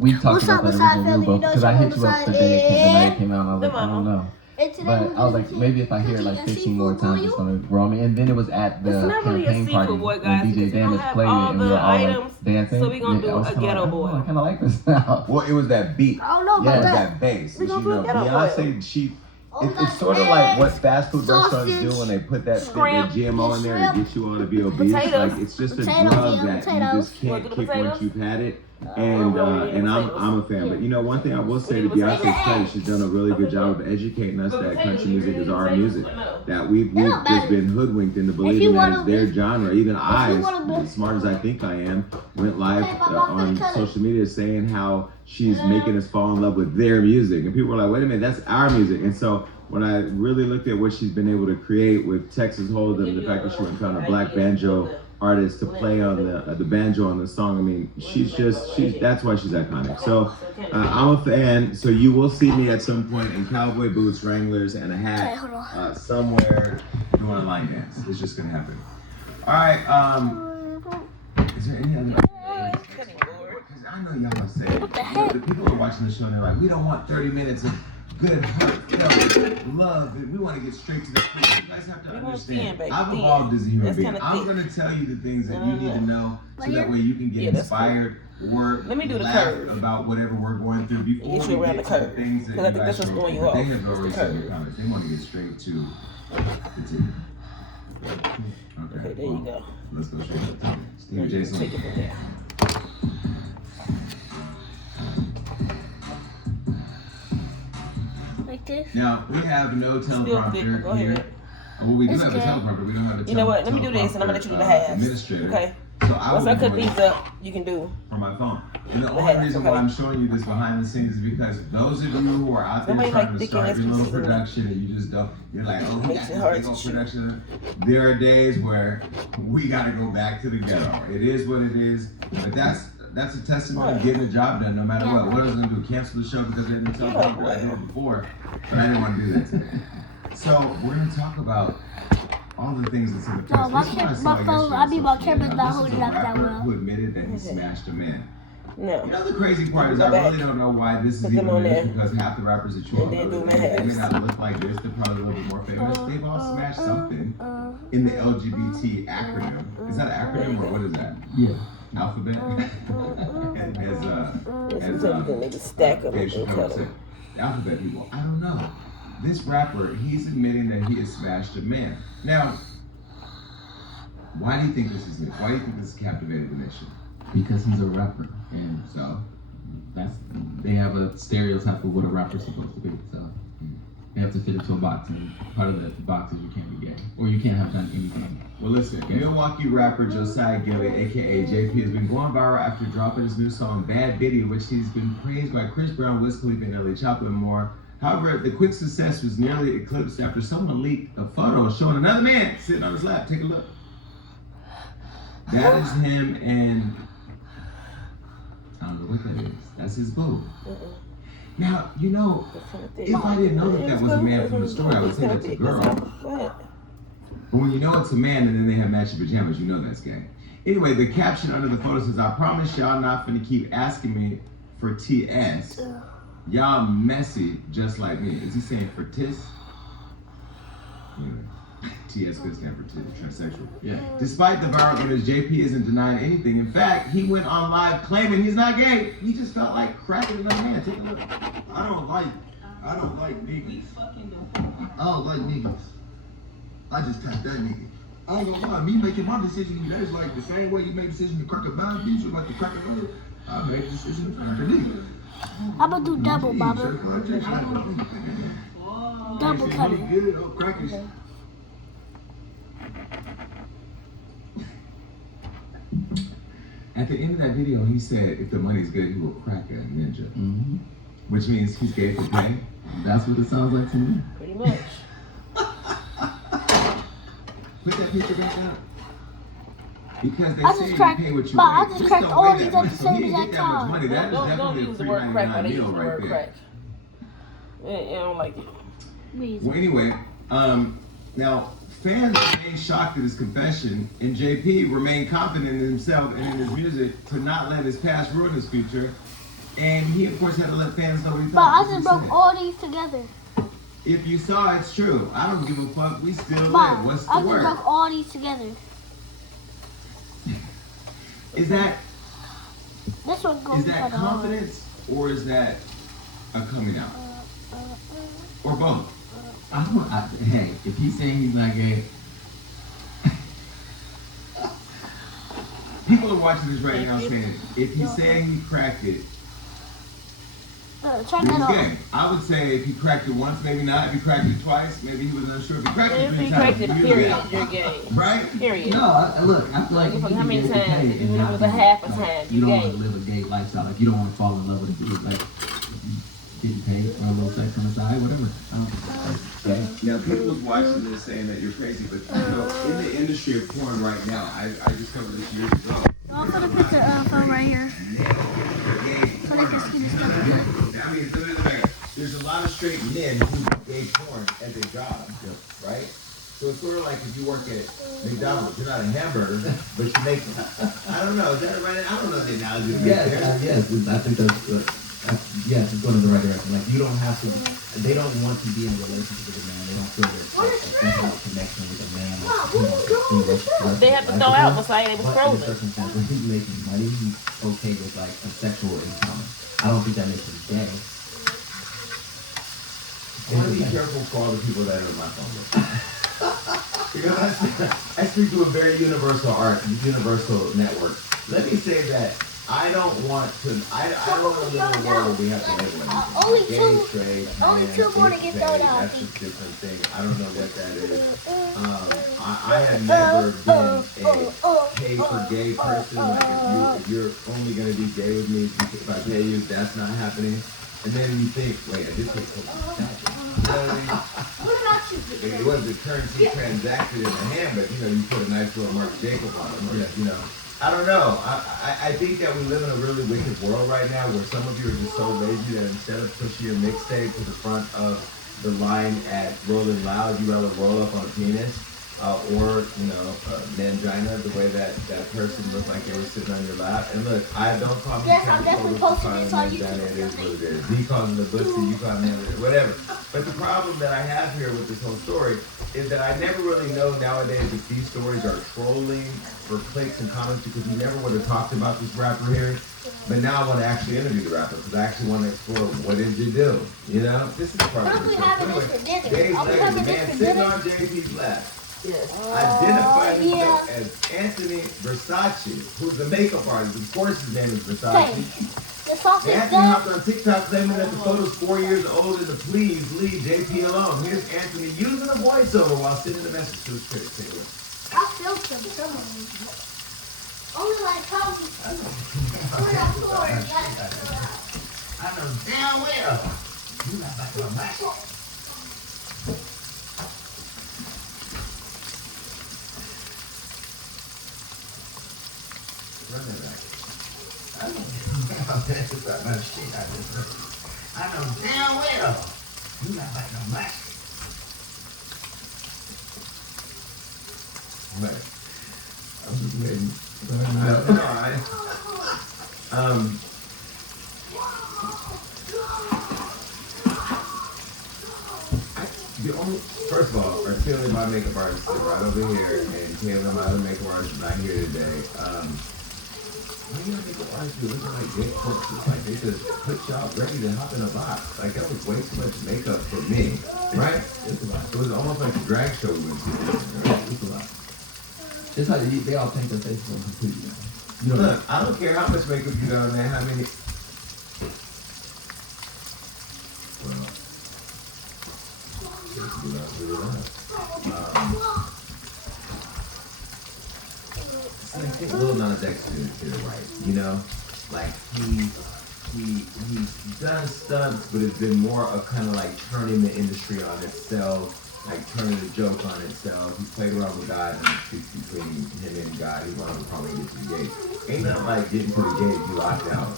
We talked What's about up, that Westside original Philly? book because I hit you up the night it came out, and I was like, I don't know. And today But I was like, maybe if I hear it like 15 more times, it's gonna grow me. And then it was at the campaign party when DJ Damage played it, and we were all like dancing. So we gonna do I was a kinda ghetto like, boy. I kind of like this now. Well, it was that beat. I don't know It about was that. that bass. We You gonna know, do ghetto boy. Beyonce, it's sort of like what fast food restaurants do when they put that Shrimp. GMO in there and get you all to be obese. Potatoes. Like it's just a Potatoes, drug yeah, that potatoes. you just Wanna can't do the kick potatoes? once you've had it. And I'm a fan. But you know, one thing I will say to Beyonce's credit, she's done a really good job of educating us that country music is our music. That we've just been hoodwinked into believing that it's their genre. Even I, as smart as I think I am, went live on social media saying how she's making us fall in love with their music. And people were like, wait a minute, that's our music. And so when I really looked at what she's been able to create with Texas Hold'em, the fact that she went and found a black banjo artist to play on the banjo on the song, I mean, she's that's why she's iconic. So I'm a fan. So you will see me at some point in cowboy boots, Wranglers, and a hat somewhere doing a line dance. It's just gonna happen. All right. Is there any other? Because I know y'all are saying, the people who are watching the show and they're like, we don't want 30 minutes of good heartfelt love. We want to get straight to the point. You guys have to understand. I've evolved as a human being. I'm going to tell you the things that you need to know so that way you can get inspired or laugh about whatever we're going through before we get to the things that you guys wrote. But they have already said in the comments. They want to get straight to the ticket. Okay, there you go. Let's go straight to the ticket. Steve Jason. Take it from there. Like this. Now, we have no teleprompter Go here. ahead. Well, we do have a teleprompter. We don't have a You know what? Let me do this, and I'm gonna let you do the halves. Administrator. Okay. So I Once will I be cut doing these it up, you can do. on my phone. And the The only halves, reason okay. why I'm showing you this behind the scenes is because those of you who are out there Somebody trying like to thick start ass your little pieces of it. production and you just don't, you're like, oh, we Makes got it this hard big to old shoot. production. There are days where we gotta go back to the ghetto. It is what it is, but that's a testimony of getting the job done no matter what. What I was gonna do, cancel the show because I didn't tell people I did it before, but I didn't want to do that today. So we're gonna talk about all the things that's in the press. My phone, I mean, my camera's not holding up that well. Who admitted that he smashed a man. No. You know the crazy part is I really don't know why this is Put them even on news there. because half the rappers that you all And then know, do they may halves. not look like this, they're probably a little bit more famous. They've all smashed something in the LGBT acronym. Is that an acronym or what is that? Yeah. Alphabet? So you can maybe stack them Dave and Chappelle cut said, them. the alphabet people. I don't know. This rapper, he's admitting that he has smashed a man. Now, why do you think this is it? Why do you think this has captivated the nation? Because he's a rapper, and so they have a stereotype of what a rapper's supposed to be. So they have to fit into a box, and part of the box is you can't be gay or you can't have done anything. Well, listen, Milwaukee rapper Josiah Gilly, aka JP, has been going viral after dropping his new song Bad Bitty, which he's been praised by Chris Brown, Wiz Khalifa, and Ellie Chopper and more. However, the quick success was nearly eclipsed after someone leaked a photo showing another man sitting on his lap. Take a look. That is him, and I don't know what that is. That's his boo. Now, you know, if I didn't know that was a man from the story, I would say that's a girl. Go ahead. But when you know it's a man and then they have matching pajamas, you know that's gay. Anyway, the caption under the photo says, I promise y'all not finna keep asking me for TS. Y'all messy just like me. Is he saying for tis? TS could stand for tis, transsexual. Yeah. Despite the viral image, JP isn't denying anything. In fact, he went on live claiming he's not gay. He just felt like cracking another man. Take a look. I don't like niggas. I don't like niggas. I just tapped that nigga. I ain't gonna lie, me making my decision, that's like the same way you make a decision to crack a bad bitch or like to crack a nigga. I made a decision to crack a nigga. I'm gonna do double, Baba. Double cutting. Good, oh, crackers. At the end of that video, he said if the money's good, he will crack a ninja. Mm-hmm. Which means he's gay for pay. That's what it sounds like to me. Pretty much. Put that picture back up. Because they I say just you cracked, pay what you but I make. just cracked don't all weigh these that at the much, so same he didn't exact get that much time. money. That is Don't definitely use a the word crack when they $3.99 use meal the right word there. crack. I don't like it. Well, anyway, now fans remain shocked at his confession, and JP remained confident in himself and in his music to not let his past ruin his future. And he, of course, had to let fans know what he But I thought. just broke all these together. If you saw, it's true. I don't give a fuck. We still live. Mom, What's I the just word? broke all these together. Is that This one goes that kind of hard. confidence or is that a coming out? Or both? Hey, if he's saying he's not gay, People are watching this right now saying, if he's saying he cracked it, Check he's that gay. off. I would say if he cracked it once, maybe not. If he cracked it twice, maybe he was unsure. If he cracked it If three you times, cracked it, you're period, gay. you're gay. Right? Period. no, look, I feel like Like, you how many can get times? paid If you and live not with a be- half a like, time, you you don't gay. want to live a gay lifestyle. Like you don't want to fall in love with a dude. Like getting paid for a little sex on the side, whatever. Okay. Now, people is watching this saying that you're crazy, but you know, in the industry of porn right now, I discovered this years ago. I'm gonna put the phone right here. So they can see the stuff. I mean, there's a lot of straight men who do gay porn as a job, right? So it's sort of like if you work at McDonald's, you're not a hamburger, but you make them. I don't know, is that right? I don't know the analogy. Yes, I think yes, it's going in the right direction. Like you don't have to. They don't want to be in a relationship with a man. They don't feel there's a connection with a man. They have to throw out beside they was But in frozen. the circumstance when he's making money, he's okay with like a sexual encounter. I don't think that makes him gay. I want to be careful for all the people that are in my phone with. Because I speak to a very universal universal network. Let me say that I don't want to live in a world where we have to live with Only gay, two- straight, only man, two more to gay, get thrown out. That's a different thing. I don't know what that is. I have never been a pay for gay person. Like if you're only gonna be gay with me if I pay you, that's not happening. And then you think, wait, I just paid for that. You know what I mean? What about you? It wasn't currency transacted in the hand, but you put a nice little Mark Jacob on it. I don't know. I think that we live in a really wicked world right now where some of you are just so lazy that instead of pushing your mixtape to the front of the line at Rolling Loud, you rather roll up on a penis or mangina, the way that person looked like they were sitting on your lap. And look, I don't call me Yes, I'm definitely posting this on YouTube. It is what it is. He calls it a pussy, you call him whatever. But the problem that I have here with this whole story is that I never really know nowadays if these stories are trolling for clicks and comments because we never would have talked about this rapper here. But now I want to actually interview the rapper because I actually want to explore what did you do? This is part of I'll the be show. having Anyway, this for dinner. days I'll be later, the having this man for sitting dinner. on JP's lap Yes. identified himself yeah. as Anthony Versace, who's the makeup artist. Of course his name is Okay. Versace. The sausage Anthony done. hopped on TikTok claiming that the photo's 4 years old and to please leave JP alone. Here's Anthony using a voiceover while sending a message to his critics. Take a look. I filmed some of them. Only like probably 3 or 4. I know damn well you not back my back. Run that back. I know damn well shit I just heard. I know damn well you not back my back. Right. I'm just waiting. First of all, Artillery, my makeup artist, is right over here, and Taylor, my other makeup artist, is not here today. Why do you makeup artists be looking like dead corpses? Like they just put y'all ready to hop in a box. Like that was way too much makeup for me, right? It was almost like a drag show we went to. It's a lot. It's like they all paint their faces on completely. You know, Look, I don't care how much makeup you got on there, how many. I think Lil Nas X did it right, like he's done stunts, but it's been more of kind of like turning the industry on itself, like turning the joke on itself. He played around with God and the streets between him and God. He wanted to probably get to the gate. Ain't nothing like getting to the gate, you locked out.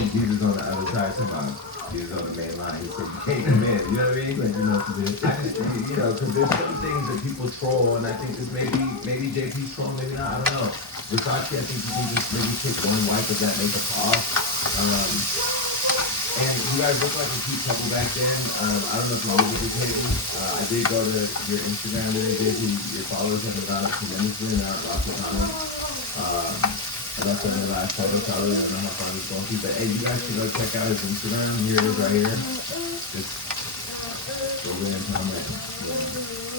And Jesus on the other side, somehow. Jesus on the main line. He said, you can't come in. You know what I mean? Like, because there's some things that people troll, and I think this maybe JP's trolling, maybe not. I don't know. Versace, I think you can just maybe take one wipe of that makeup off. And you guys look like a cute couple back then. I don't know if you look at this lately. I did go to your Instagram today, Daisy. Your followers have gone up tremendously, and lots of comments. I left on the last photo, so I really don't know how far this going to. But hey, you guys should go check out his Instagram. Here it is right here. Just go in and comment.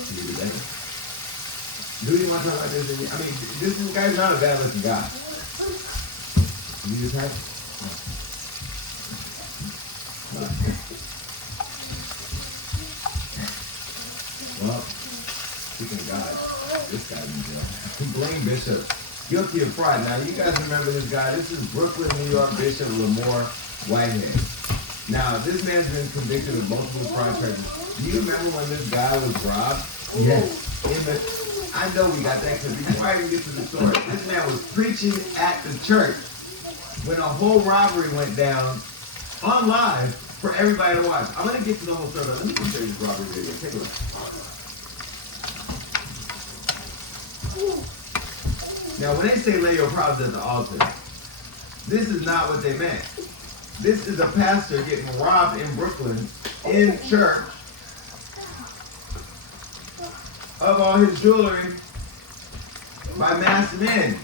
See you today. Do you want to talk about this? I mean, this guy's not a bad looking guy. You just have. Well, speaking of God, this guy's in jail. Blaine Bishop, guilty of fraud. Now, you guys remember this guy. This is Brooklyn, New York Bishop Lamore Whitehead. Now, this man's been convicted of multiple fraud charges. Do you remember when this guy was robbed? Yes. I know we got that because before I even get to the story, this man was preaching at the church when a whole robbery went down on live for everybody to watch. I'm going to get to the whole story, but let me just show you this robbery video. Take a look. Now, when they say lay your problems at the altar, this is not what they meant. This is a pastor getting robbed in Brooklyn in church of all his jewelry by masked men.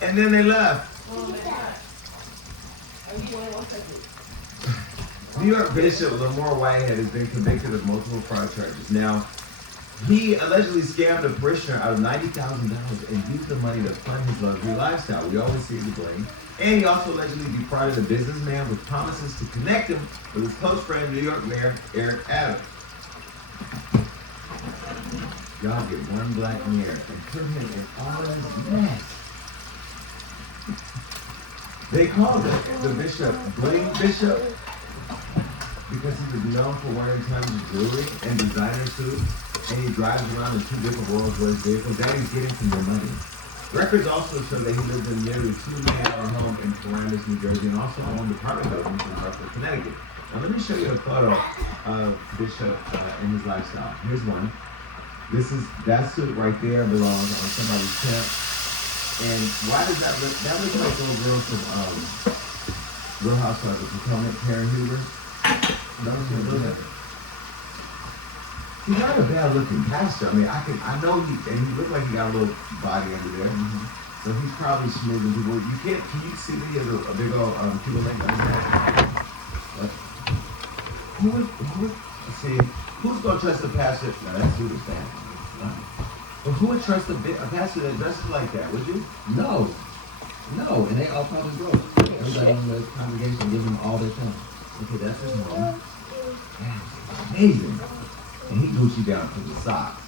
And then they left. New York Bishop Lamore Whitehead has been convicted of multiple fraud charges. Now, he allegedly scammed a parishioner out of $90,000 and used the money to fund his luxury lifestyle. We always see the blame. And he also allegedly defrauded a businessman with promises to connect him with his close friend, New York Mayor Eric Adams. Y'all get one black mayor and put him in all this mess. They called the bishop Blaine Bishop because he was known for wearing tons of jewelry and designer suits, and he drives around in 2 different Rolls Royce vehicles. That he's getting from your money. Records also show that he lived in nearly $2 million home in Paramus, New Jersey, and also owned apartment buildings in Hartford, Connecticut. Now let me show you a photo of Bishop in his lifestyle. Here's one. That suit right there belongs on somebody's tent. And why does that look? That looks like a little girl from Real Housewives of Potomac, Karen Huber. He's not a bad looking pastor. I mean, I know he looked like he got a little body under there. Mm-hmm. So he's probably smoothing people. Can you see that he has a big old people like that? Who's gonna trust a pastor? Now that suit is bad. But who would trust a pastor that dresses like that? Would you? No, and they all probably broke. Everybody in the congregation gives him all their time. Okay, that's his home. That's amazing. And he Gucci down to the socks.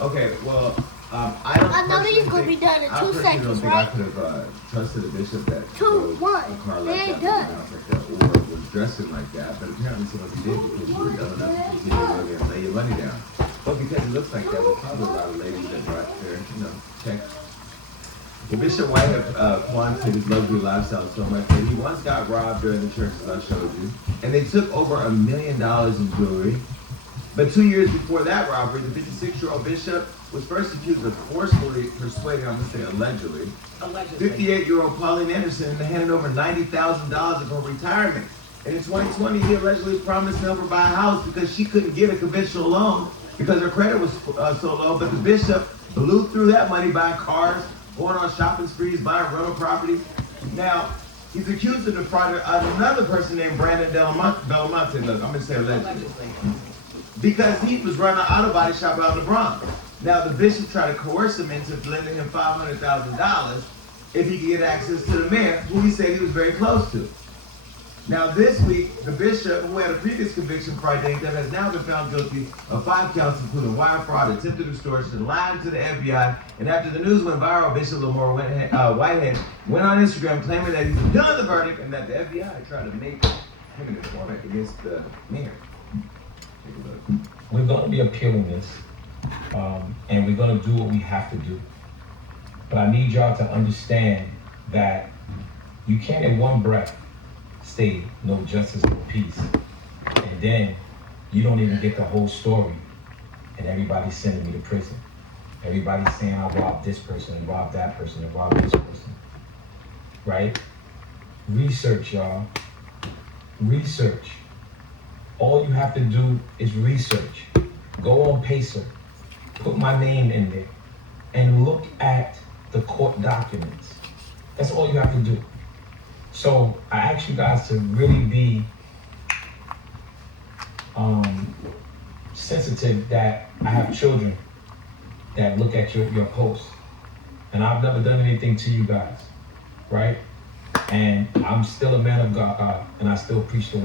Okay, well, I don't. I know he's gonna be done in 2 seconds, don't think right? I could have trusted a bishop that 2, 1, a car like they're that, done. like that, or was dressing like that. But apparently somebody did because you were dumb enough to continue to go there and lay your money down. But because it looks like that, there's probably a lot of ladies that brought their, check. The Bishop Whitehead flaunted his luxury lifestyle so much that he once got robbed during the church, as I showed you, and they took over $1 million in jewelry. But 2 years before that robbery, the 56-year-old bishop was first accused of forcefully persuading, I'm going to say allegedly, 58-year-old Pauline Anderson into handing over $90,000 of her retirement. And in 2020, he allegedly promised to help her buy a house because she couldn't get a conventional loan because her credit was so low. But the bishop blew through that money buying cars, going on shopping sprees, buying rental property. Now, he's accused of defrauding another person named Brandon Belmonte. Look, I'm going to say allegedly. Because he was running an auto body shop out in the Bronx. Now, the bishop tried to coerce him into lending him $500,000 if he could get access to the mayor, who he said he was very close to. Now, this week, the bishop, who had a previous conviction for identity theft, has now been found guilty of 5 counts, including wire fraud, attempted extortion, lying to the FBI. And after the news went viral, Bishop Lamore Whitehead went on Instagram claiming that he's appealing the verdict and that the FBI tried to make him an informant against the mayor. Take a look. We're going to be appealing this, and we're going to do what we have to do. But I need y'all to understand that you can't in one breath say no justice, no peace, and then you don't even get the whole story, and everybody's sending me to prison. Everybody's saying I robbed this person, and robbed that person, and robbed this person. Right? Research, y'all. Research. All you have to do is research. Go on Pacer. Put my name in there. And look at the court documents. That's all you have to do. So I ask you guys to really be sensitive that I have children that look at your posts. And I've never done anything to you guys, right? And I'm still a man of God, and I still preach the word.